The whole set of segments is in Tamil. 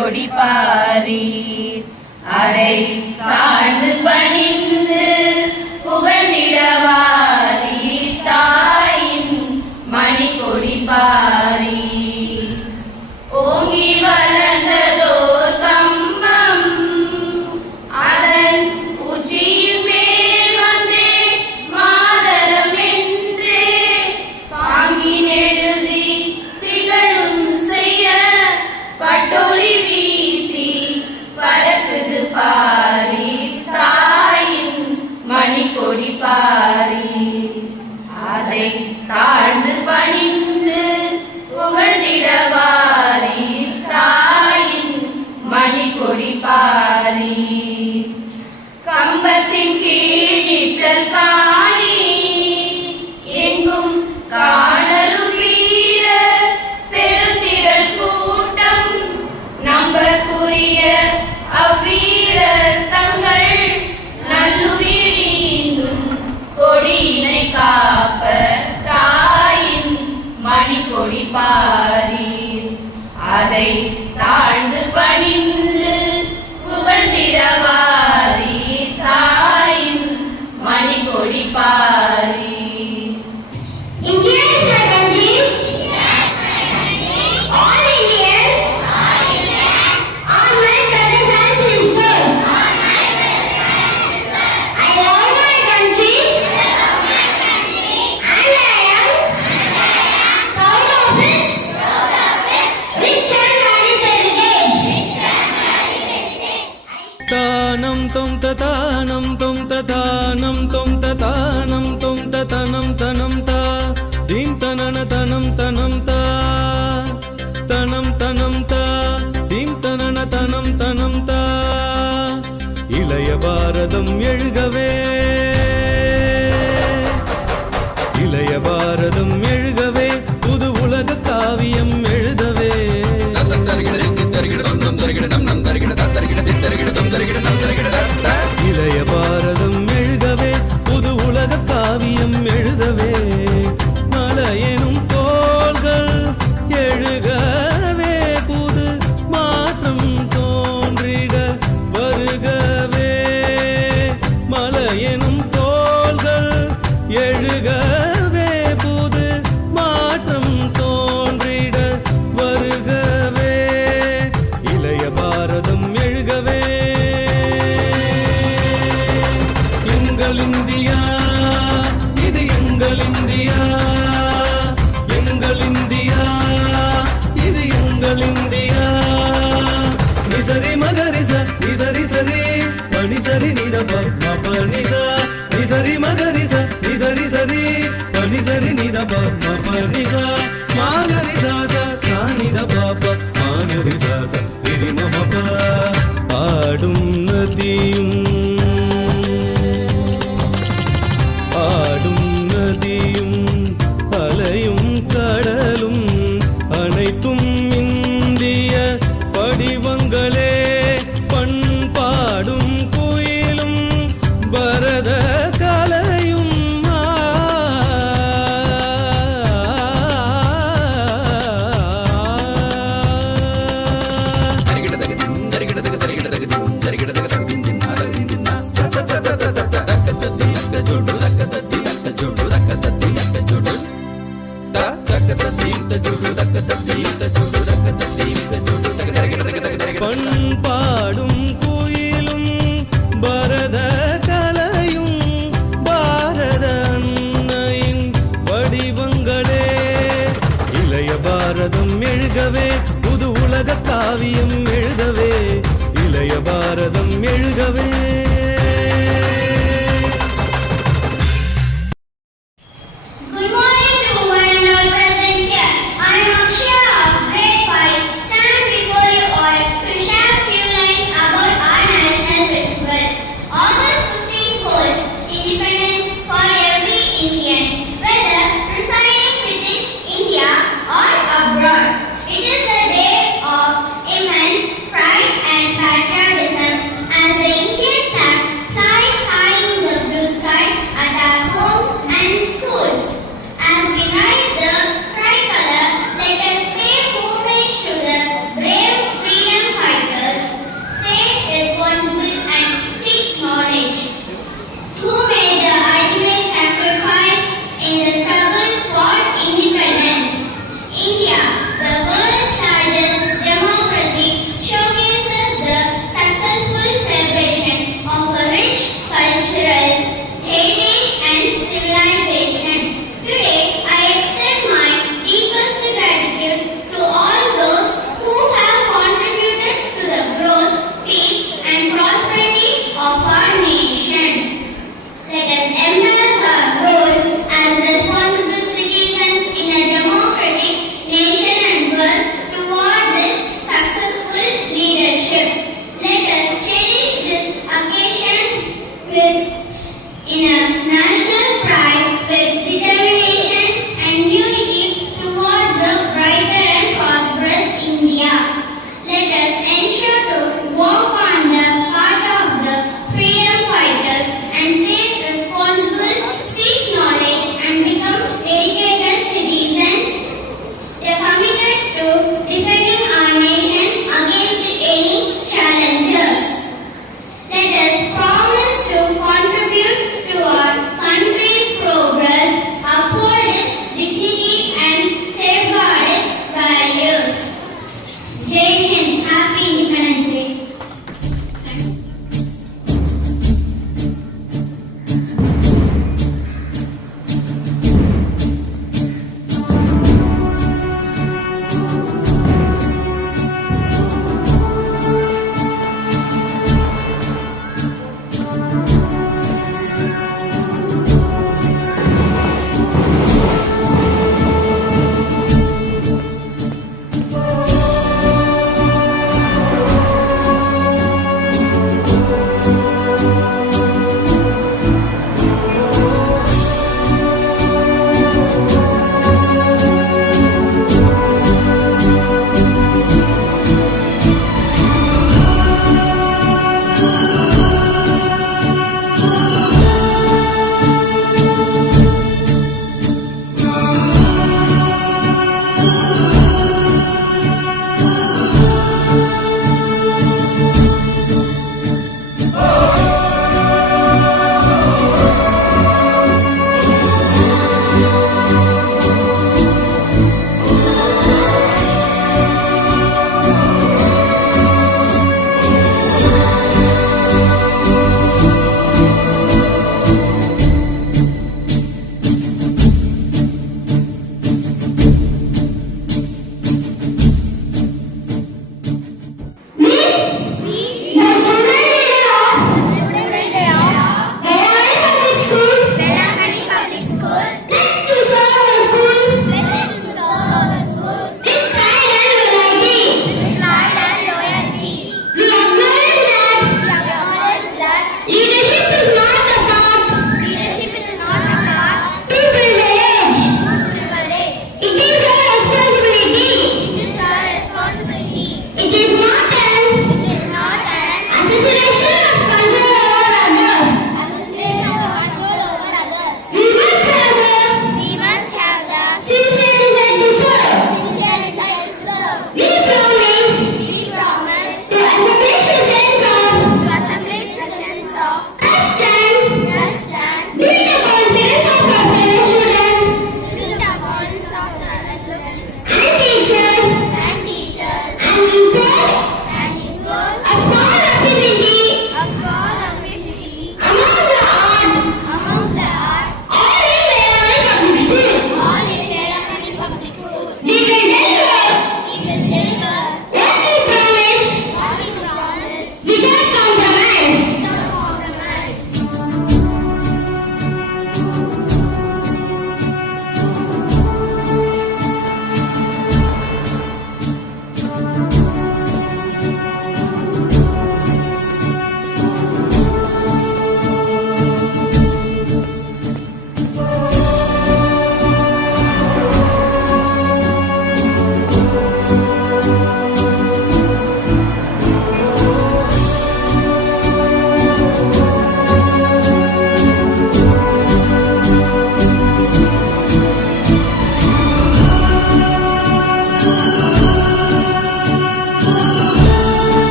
மணிக்கொடி பாரீர். அதை தாழ்ந்து பணிந்து புகழ்ந்திடவாரீர் தாயின் மணிக்கொடி பாரீர். ஓங்கி வளர்ந்ததோர் கம்பம் அதன் உச்சியின் மேல் வந்தே மாதரம் என்றே பாங்கின் எழுதி திகழும் செய்ய பட்டொளி வீசி பறக்குது பாரீர் தாயின் மணிக்கொடி பாரீர். அதை தாழ்ந்து பணிந்து புகழ்ந்திடவாரீர் தாயின் மணிக்கொடி பாரீர். கம்பத்தின் கீழ் நிற்றல் காணி எங்கும் காணலும் வீர பெருந்திரள் கூட்டம் நம்பற்குரிய அவ்வீரர் தங்கள் நல்லுயிரீந்தும் கொடியினை காப்ப தாயின் மணிக்கொடி பாரீர். அதை தாழ்ந்து பணிந்து புகழ்ந்திடவாரீர் தாயின் Manikodi பாரீர். India is my country. All Indians are my brothers and sisters. I love my country and I am proud of its rich and varied heritage. தானம் தொம் ததானம் தொம் ததானம் தொம் ததானம் தொம் ததனம் தனம் தா தீம் தனன தனம் தனம் தா தனம் தனம் தா தீம் தனன தனம் தனம் தா. இளைய பாரதம் எழுகவே இளைய பாரதம் எழுகவே புது உலக காவியம் எழுதவே. இளைய பாரதம் எழுகவே புது உலக காவியம் எழுதவே. மலையெனும் தோள்கள் எழுகவே புது மாற்றம் தோன்றிட வருகவே. மலையெனும் தோள்கள் எழுகவே புது மாற்றம் தோன்றிட வருகவே. இளைய பாரதம் எழுகவே. எங்கள் இந்தியா இது எங்கள் இந்தியா எங்கள் இந்தியா இது எங்கள் இந்தியா. நிசரி மகரிச நிசரி சரி பனி சரி நித ப நிசா நிசரி மகரிச நிசரி சரி பனி சரி நித ப நிசா மாகரி சாச சானித பாப மாகரி சாச திரி மம ப. ஆடும் நதியும் ஆடும் நதியும் அலையும் கடலும் அனைத்தும் இந்திய படிவங்களே. பண்பாடும் குயிலும் பரத கலையும் பண்பாடும் குயிலும் பரத கலையும் பாரத அன்னையின் வடிவங்களே. இளைய பாரதம் எழுகவே புது உலக காவியம் எழுதவே. இளைய பாரதம் எழுகவே. Good morning to one and all present here. I am Akshaya of grade 5, stand before you all to share a few lines about our national festival. August 15 holds independence for every Indian, whether residing within India or abroad. It is a day of immense pride and patriotism as the Indian flag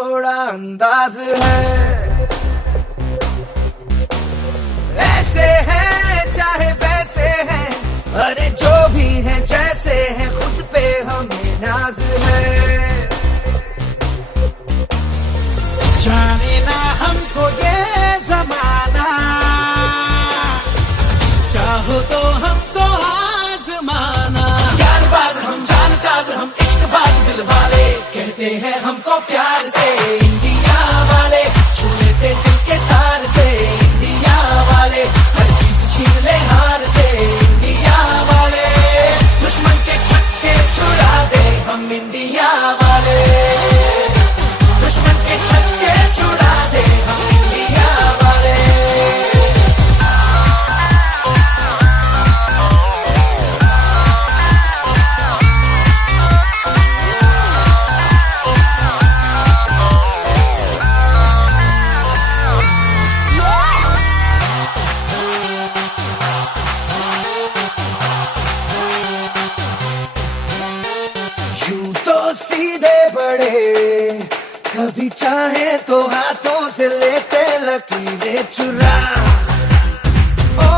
थोड़ा अंदाज है। ऐसे हैं चाहे वैसे हैं, अरे जो भी हैं जैसे हैं, खुद पे हमें नाज है। जाने ना हमको ये जमाना, चाहो तो हमको आजमाना। यारबाज हम, जानसाज हम, इश्कबाज दिल वाले, कहते हैं हमको प्यार से इंडिया वाले, छू लेते दिल के तार से इंडिया वाले, हर जीत छीन ले हार से इंडिया वाले, दुश्मन के छक्के छुड़ा दे हम इंडिया वाले, दुश्मन के छक्के छुड़ा दे हम इंडिया वाले। यूं तो सीधे बड़े, कभी चाहे तो हाथों से लेते लकीरें चुरा। ओ